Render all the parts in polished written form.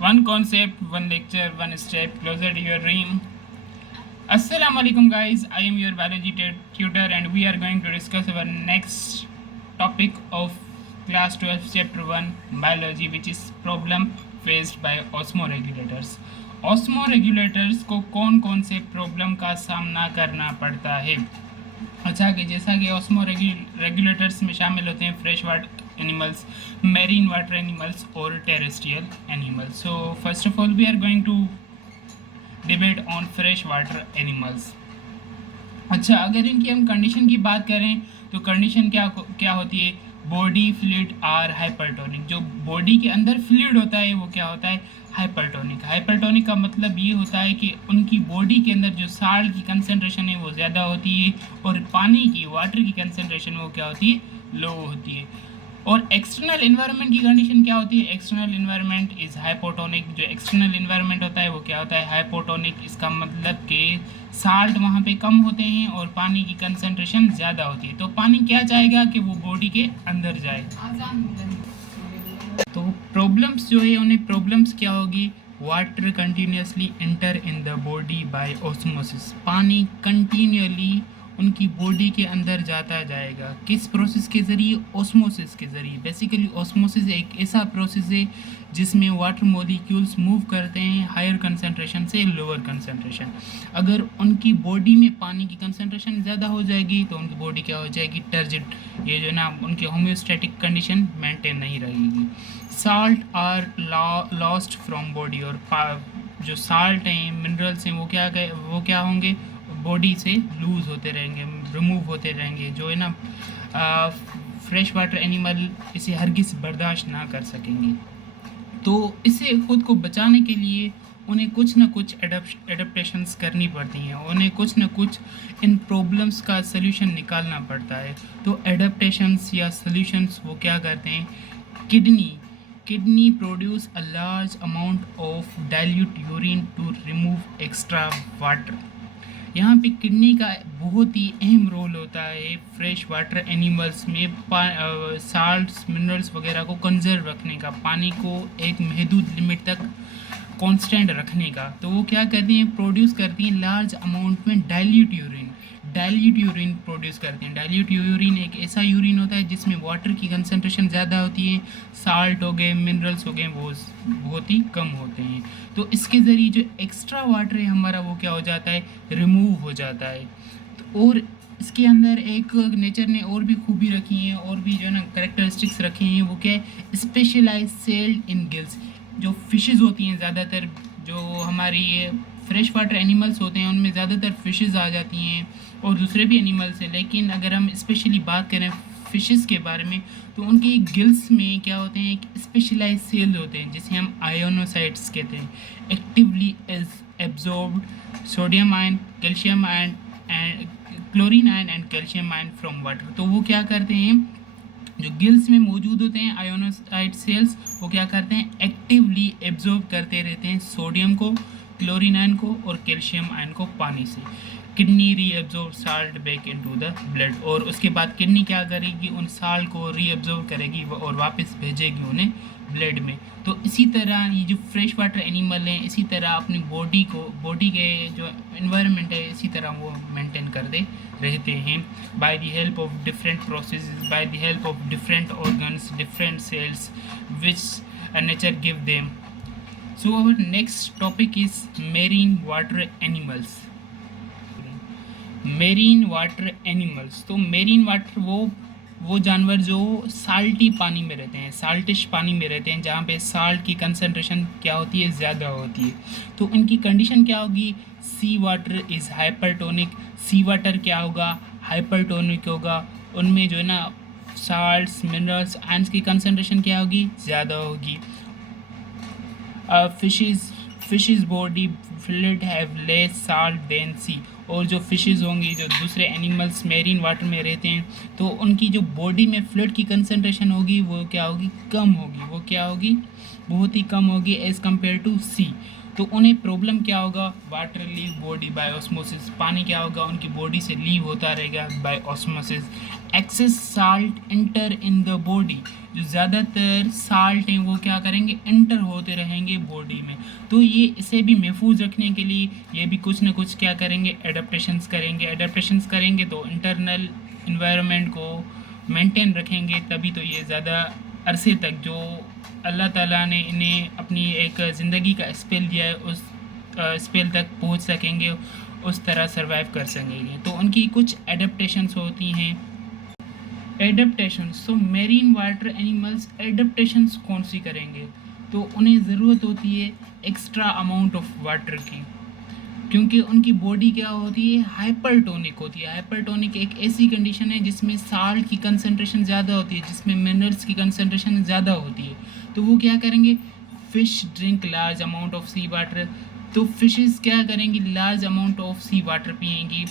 One concept, one lecture, one step closer to your dream. Assalamu alaikum, guys. I am your biology tutor, and we are going to discuss our next topic of class 12, chapter 1, biology, which is problem faced by osmoregulators. ऑस्मोरेगुलेटर्स को कौन कौन से problem का सामना करना पड़ता है? अच्छा कि जैसा कि ऑस्मो रेगुलेटर्स में शामिल होते हैं fresh water animals, marine water animals और terrestrial animals. So first of all we are going to debate on fresh water animals. अच्छा, अगर इनकी हम कंडीशन की बात करें तो कंडीशन क्या क्या होती है? Body fluid are hypertonic. जो बॉडी के अंदर फ्लूइड होता है वो क्या होता है? हाइपरटोनिक. हाइपरटोनिक का मतलब ये होता है कि उनकी बॉडी के अंदर जो साल्ट की कंसनट्रेशन है वो ज़्यादा होती है और पानी की, वाटर की कंसनट्रेशन वो क्या होती है? लो होती है. और एक्सटर्नल इन्वायरमेंट की कंडीशन क्या होती है? External environment is hypotonic. जो एक्सटर्नल इन्वायरमेंट होता है वो क्या होता है? हाइपोटोनिक. इसका मतलब कि साल्ट वहाँ पे कम होते हैं और पानी की कंसनट्रेशन ज़्यादा होती है. तो पानी क्या चाहेगा कि वो बॉडी के अंदर जाए. तो प्रॉब्लम्स जो है उन्हें प्रॉब्लम्स क्या होगी? Water continuously enter in the body by osmosis. पानी कंटिन्यूअली उनकी बॉडी के अंदर जाता जाएगा. किस प्रोसेस के ज़रिए? ऑस्मोसिस के ज़रिए. बेसिकली ऑस्मोसिस एक ऐसा प्रोसेस है जिसमें वाटर मॉलिक्यूल्स मूव करते हैं हायर कंसंट्रेशन से लोअर कंसंट्रेशन. अगर उनकी बॉडी में पानी की कंसंट्रेशन ज़्यादा हो जाएगी तो उनकी बॉडी क्या हो जाएगी? टर्जिड. ये जो ना उनकी होम्योस्टैटिक कंडीशन मेंटेन नहीं रहेगी. Salt are lost from body. और जो साल्ट हैं, मिनरल्स हैं, वो क्या होंगे? बॉडी से लूज़ होते रहेंगे, रिमूव होते रहेंगे. जो है ना फ्रेश वाटर एनिमल इसे हरगिज़ बर्दाश्त ना कर सकेंगे. तो इसे ख़ुद को बचाने के लिए उन्हें कुछ ना कुछ एडप्टेशंस करनी पड़ती हैं. उन्हें कुछ ना कुछ इन प्रॉब्लम्स का सल्यूशन निकालना पड़ता है. तो एडप्टेशंस या सल्यूशंस वो क्या करते हैं? Kidney produce a large amount of dilute urine to remove extra water. यहाँ पे किडनी का बहुत ही अहम रोल होता है फ्रेश वाटर एनिमल्स में साल्ट्स, मिनरल्स वगैरह को कंजर्व रखने का, पानी को एक महदूद लिमिट तक कांस्टेंट रखने का. तो वो क्या करती हैं? प्रोड्यूस करती हैं लार्ज अमाउंट में डाइल्यूट यूरिन प्रोड्यूस करते हैं. डाइल्यूट यूरिन एक ऐसा यूरिन होता है जिसमें वाटर की कंसंट्रेशन ज़्यादा होती है, साल्ट हो गए, मिनरल्स हो गए, वो बहुत ही कम होते हैं. तो इसके ज़रिए जो एक्स्ट्रा वाटर है हमारा वो क्या हो जाता है? रिमूव हो जाता है. तो और इसके अंदर एक नेचर ने और भी खूबी रखी है, और भी जो है ना करेक्टरिस्टिक्स रखे हैं. वो क्या है? स्पेशलाइज सेल्ड इन गिल्स. जो फिशेज़ होती हैं ज़्यादातर, जो हमारी ये फ्रेश वाटर एनिमल्स होते हैं उनमें ज़्यादातर फ़िशेज़ आ जाती हैं और दूसरे भी एनिमल्स हैं. लेकिन अगर हम स्पेशली बात करें फ़िशेज़ के बारे में तो उनके गिल्स में क्या होते हैं? एक स्पेशलाइज सेल होते हैं जिसे हम आयोनोसाइट्स कहते हैं. Actively absorbed sodium ion, calcium ion and chlorine ion and calcium ion from water. तो वो क्या करते हैं? जो गिल्स में मौजूद होते हैं आयोनोसाइट सेल्स, वो क्या करते हैं? एक्टिवली एब्जॉर्ब करते रहते हैं सोडियम को, क्लोरीन आयन को और कैल्शियम आयन को पानी से. Kidney reabsorb salt back into the blood. और उसके बाद किडनी क्या करेगी? उन साल्ट को रीअब्जॉर्ब करेगी और वापस भेजेगी उन्हें ब्लड में. तो इसी तरह ये जो फ्रेश वाटर एनिमल हैं इसी तरह अपनी बॉडी के जो इन्वायरमेंट है इसी तरह वो मेंटेन करते रहते हैं by the help of different processes, by the help of different organs, different cells which nature give them. So our next topic is marine water animals. Marine water animals. तो marine water वो जानवर जो salty पानी में रहते हैं, साल्टिश पानी में रहते हैं, जहाँ पे साल्ट की कंसंट्रेशन क्या होती है? ज़्यादा होती है. तो इनकी कंडीशन क्या होगी? Sea water is hypertonic. Sea water क्या होगा? हाइपरटोनिक होगा. उनमें जो है ना साल्ट्स, मिनरल्स, आयंस की कंसंट्रेशन क्या होगी? ज़्यादा होगी. Fishes body fluid have less salt than sea. और जो फिशेज़ होंगी, जो दूसरे एनिमल्स मेरीन वाटर में रहते हैं, तो उनकी जो बॉडी में फ्लूइड की कंसंट्रेशन होगी वो क्या होगी? कम होगी. वो क्या होगी? बहुत ही कम होगी एज़ कम्पेयर टू सी. तो उन्हें प्रॉब्लम क्या होगा, water leave body by osmosis, पानी क्या होगा उनकी बॉडी से लीव होता रहेगा by osmosis. Excess salt enter in the body, जो ज़्यादातर साल्ट हैं वो क्या करेंगे, एंटर होते रहेंगे बॉडी में। तो ये इसे भी महफूज रखने के लिए ये भी कुछ ना कुछ क्या करेंगे, एडाप्टेशंस करेंगे। एडाप्टेशंस करेंगे तो इंटरनल इन्वायरमेंट को मेंटेन रखेंगे, तभी तो ये ज़्यादा अरसे तक जो अल्लाह ताला ने इन्हें अपनी एक ज़िंदगी का स्पेल दिया है उस स्पेल तक पहुंच सकेंगे, उस तरह सरवाइव कर सकेंगे। तो उनकी कुछ एडाप्टेशंस होती हैं। एडाप्टेशंस, तो मेरीन वाटर एनिमल्स एडाप्टेशंस कौन सी करेंगे, तो उन्हें ज़रूरत होती है एक्स्ट्रा अमाउंट ऑफ वाटर की, क्योंकि उनकी बॉडी क्या होती है, हाइपरटोनिक होती है। हाइपरटोनिक एक ऐसी कंडीशन है जिसमें साल्ट की कंसंट्रेशन ज़्यादा होती है, जिसमें मिनरल्स की कंसंट्रेशन ज़्यादा होती है। तो वो क्या करेंगे, fish drink large amount of sea water, तो फिशेस क्या करेंगी, large amount of sea water पिएंगी,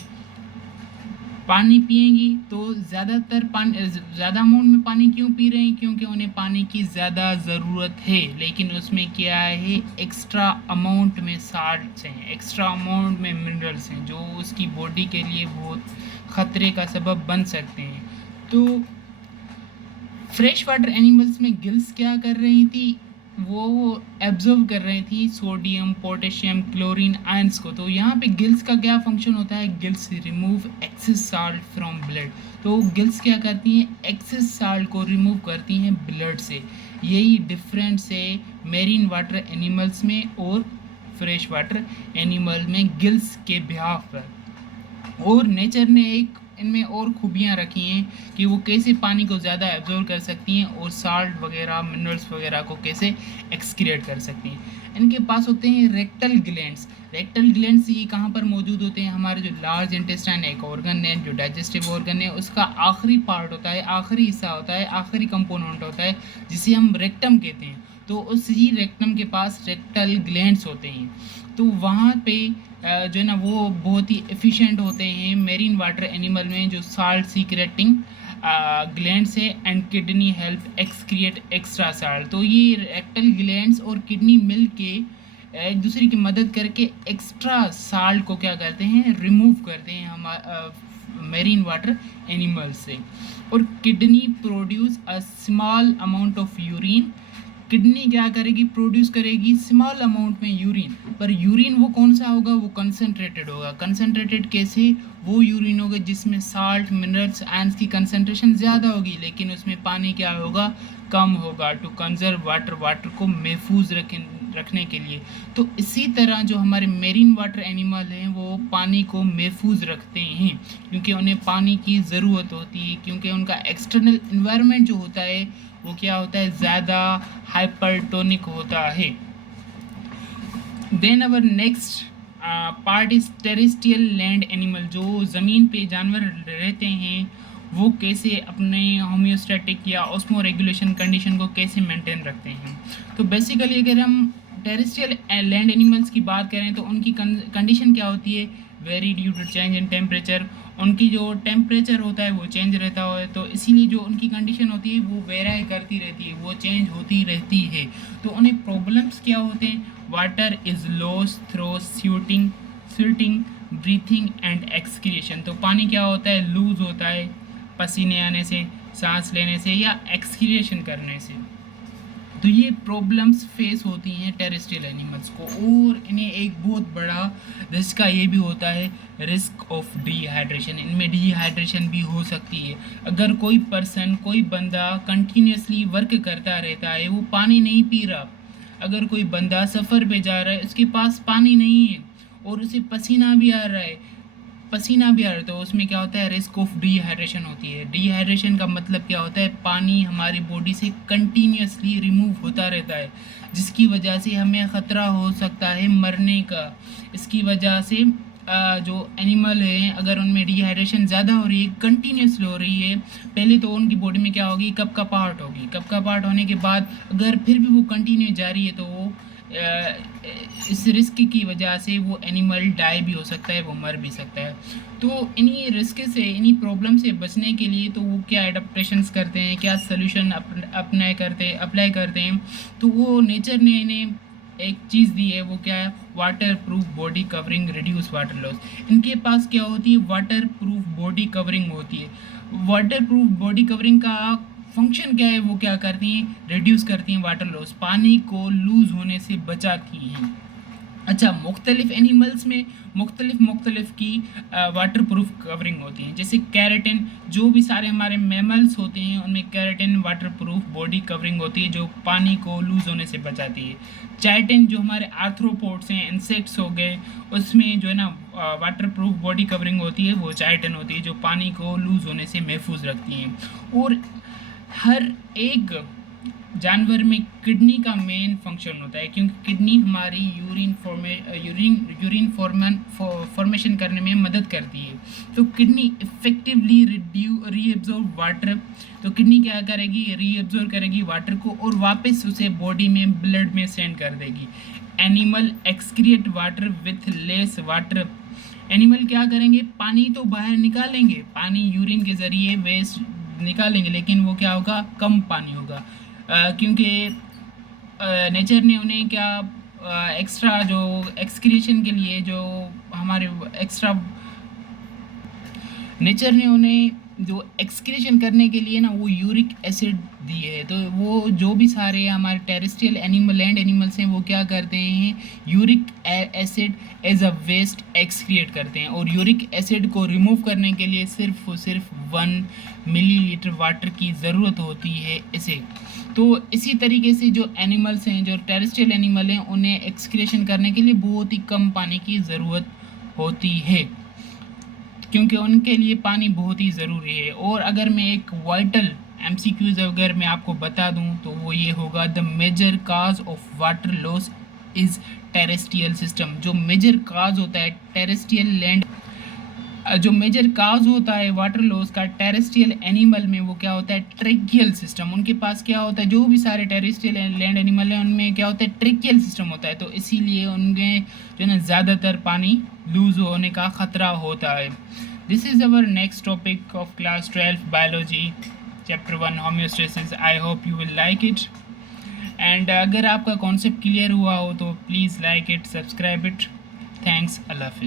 पानी पिएंगी। तो ज़्यादातर पानी, ज़्यादा अमाउंट में पानी क्यों पी रहे हैं, क्योंकि उन्हें पानी की ज़्यादा ज़रूरत है, लेकिन उसमें क्या है, एक्स्ट्रा अमाउंट में साल्ट्स हैं, एक्स्ट्रा अमाउंट में मिनरल्स हैं, जो उसकी बॉडी के लिए बहुत ख़तरे का सबब बन सकते हैं। तो फ्रेश वाटर एनिमल्स में गिल्स क्या कर रही थी, वो एब्जॉर्व कर रही थी सोडियम, पोटेशियम, क्लोरीन आयंस को। तो यहाँ पे गिल्स का क्या फंक्शन होता है, gills remove excess salt from blood. तो गिल्स क्या करती हैं, एक्सेस साल्ट को रिमूव करती हैं ब्लड से। यही डिफरेंस है मेरीन वाटर एनिमल्स में और फ्रेश वाटर एनिमल में गिल्स के बिहाफ पर। और नेचर ने एक इनमें और खूबियाँ रखी हैं कि वो कैसे पानी को ज़्यादा एब्जॉर्व कर सकती हैं और साल्ट वगैरह, मिनरल्स वगैरह को कैसे एक्सक्रिएट कर सकती हैं। इनके पास होते हैं रेक्टल ग्लैंड्स। रेक्टल ग्लैंड्स ये कहाँ पर मौजूद होते हैं, हमारे जो लार्ज इंटेस्टाइन एक ऑर्गन है, जो डाइजेस्टिव ऑर्गन है, उसका आखिरी पार्ट होता है, आखिरी हिस्सा होता है, आखिरी कंपोनेंट होता है, जिसे हम रेक्टम कहते हैं। तो उसी रेक्टम के पास रेक्टल ग्लैंड्स होते हैं। तो वहाँ पे जो है ना वो बहुत ही एफिशिएंट होते हैं मेरीन वाटर एनिमल में, जो साल्ट सीक्रेटिंग ग्लैंड्स है, and kidney help excrete extra salt. तो ये रेक्टल ग्लैंड्स और किडनी मिल के एक दूसरे की मदद करके एक्स्ट्रा साल्ट को क्या करते हैं, रिमूव करते हैं हमारे मेरीन वाटर एनिमल से। और kidney produce a small amount of urine, kidney क्या करेगी, प्रोड्यूस करेगी स्मॉल अमाउंट में यूरिन, पर यूरिन वो कौन सा होगा, वो कंसनट्रेटेड होगा। कंसनट्रेटेड कैसे, वो यूरिन होगा जिसमें साल्ट, मिनरल्स, आयंस की कंसनट्रेशन ज़्यादा होगी, लेकिन उसमें पानी क्या होगा, कम होगा, टू कंजर्व वाटर, वाटर को महफूज रखने के लिए। तो इसी तरह जो हमारे मेरीन वाटर एनिमल हैं वो पानी को महफूज रखते हैं, क्योंकि उन्हें पानी की ज़रूरत होती है, क्योंकि उनका एक्सटर्नल इन्वायरमेंट जो होता है वो क्या होता है, ज़्यादा हाइपरटोनिक होता है। Then our next part is terrestrial land animal. जो ज़मीन पे जानवर रहते हैं वो कैसे अपने होम्योस्टैटिक या ऑस्मो रेगुलेशन कंडीशन को कैसे मेंटेन रखते हैं। तो बेसिकली अगर हम टेरेस्ट्रियल लैंड एनिमल्स की बात करें तो उनकी कंडीशन क्या होती है, very due to change in temperature. उनकी जो टेम्परेचर होता है वो चेंज रहता है, तो इसीलिए जो उनकी कंडीशन होती है वो वेराई करती रहती है, वो चेंज होती रहती है। तो उन्हें प्रॉब्लम्स क्या होते हैं, water is loss through sweating, breathing and excretion. तो पानी क्या होता है, लूज होता है पसीने आने से, सांस लेने से या एक्सक्रिएशन करने से। तो ये प्रॉब्लम्स फेस होती हैं टेरेस्ट्रियल एनिमल्स को। और इन्हें एक बहुत बड़ा रिस्क का ये भी होता है, रिस्क ऑफ डिहाइड्रेशन। इनमें डिहाइड्रेशन भी हो सकती है। अगर कोई पर्सन, कोई बंदा कंटिन्यूसली वर्क करता रहता है, वो पानी नहीं पी रहा, अगर कोई बंदा सफ़र पे जा रहा है, उसके पास पानी नहीं है और उसे पसीना भी आ रहा है, तो उसमें क्या होता है, रिस्क ऑफ डिहाइड्रेशन होती है। डिहाइड्रेशन का मतलब क्या होता है, पानी हमारी बॉडी से कंटिन्यूसली रिमूव होता रहता है, जिसकी वजह से हमें ख़तरा हो सकता है मरने का। इसकी वजह से जो एनिमल हैं, अगर उनमें डिहाइड्रेशन ज़्यादा हो रही है, कंटिन्यूसली हो रही है, पहले तो उनकी बॉडी में क्या होगी, कपकपाहट होगी। कपकपाहट होने के बाद अगर फिर भी वो कंटिन्यू जा रही है तो वो इस रिस्क की वजह से वो एनिमल डाई भी हो सकता है, वो मर भी सकता है। तो इन्हीं रिस्क से, इन्हीं प्रॉब्लम से बचने के लिए तो वो क्या एडाप्टेशंस करते हैं, क्या सोल्यूशन अप्लाई करते हैं। तो वो नेचर ने इन्हें एक चीज़ दी है, वो क्या है, water proof body covering reduce water loss. इनके पास क्या होती है, वाटर प्रूफ बॉडी कवरिंग होती है। वाटर प्रूफ बॉडी कवरिंग का फंक्शन क्या है, वो क्या करती हैं, रिड्यूस करती हैं वाटर लॉस, पानी को लूज़ होने से बचाती हैं। अच्छा, मुख्तलिफ एनिमल्स में मुख्तलिफ की वाटर प्रूफ कवरिंग होती हैं। जैसे कैरेटिन, जो भी सारे हमारे मैमल्स होते हैं उनमें keratin water proof body covering होती है जो पानी को लूज़ होने से बचाती है। चाइटिन, जो हमारे आर्थ्रोपोड्स हैं, इंसेक्ट्स हो गए, उसमें जो है ना वाटर प्रूफ बॉडी कवरिंग होती है, वो चाइटिन होती है जो पानी को लूज़ होने से महफूज रखती हैं। और हर एक जानवर में किडनी का मेन फंक्शन होता है, क्योंकि किडनी हमारी यूरिन फॉर्मेशन करने में मदद करती है। तो किडनी इफ़ेक्टिवली रीअब्जॉर्ब वाटर, तो किडनी क्या करेगी, रीअब्जॉर्ब करेगी वाटर को और वापस उसे बॉडी में ब्लड में सेंड कर देगी। Animal excrete water with less water, animal क्या करेंगे, पानी तो बाहर निकालेंगे, पानी यूरिन के ज़रिए वेस्ट निकालेंगे, लेकिन वो क्या होगा, कम पानी होगा, क्योंकि नेचर ने उन्हें क्या एक्स्ट्रा जो एक्सक्रीशन के लिए जो हमारे एक्स्ट्रा नेचर ने उन्हें जो एक्सक्रीशन करने के लिए ना वो यूरिक एसिड दिए है। तो वो जो भी सारे हमारे टेरेस्ट्रियल एनिमल, लैंड एनिमल्स हैं, वो क्या करते हैं, uric acid as a waste excrete करते हैं। और यूरिक एसिड को रिमूव करने के लिए सिर्फ 1 मिलीलीटर वाटर की ज़रूरत होती है इसे। तो इसी तरीके से जो एनिमल्स हैं, जो टेरेस्ट्रियल एनिमल हैं, उन्हें एक्सक्रीशन करने के लिए बहुत ही कम पानी की ज़रूरत होती है, क्योंकि उनके लिए पानी बहुत ही ज़रूरी है। और अगर मैं एक वाइटल MCQs अगर मैं आपको बता दूं तो वो ये होगा, the major cause of water loss is terrestrial system. जो मेजर काज होता है टेरेस्ट्रियल लैंड, जो मेजर काज होता है वाटर लॉस का टेरेस्ट्रियल एनिमल में, वो क्या होता है, ट्रेकियल सिस्टम। उनके पास क्या होता है, जो भी सारे टेरेस्ट्रियल लैंड एनिमल हैं उनमें क्या होता है, ट्रेकियल सिस्टम होता है। तो इसीलिए उनके जो है ना ज़्यादातर पानी लूज़ होने का ख़तरा होता है। This is our next topic of class 12 biology, chapter 1 homeostasis. I hope you will like it. And अगर आपका कॉन्सेप्ट क्लियर हुआ हो तो please like it, subscribe it. Thanks, अल्लाह हाफिज़।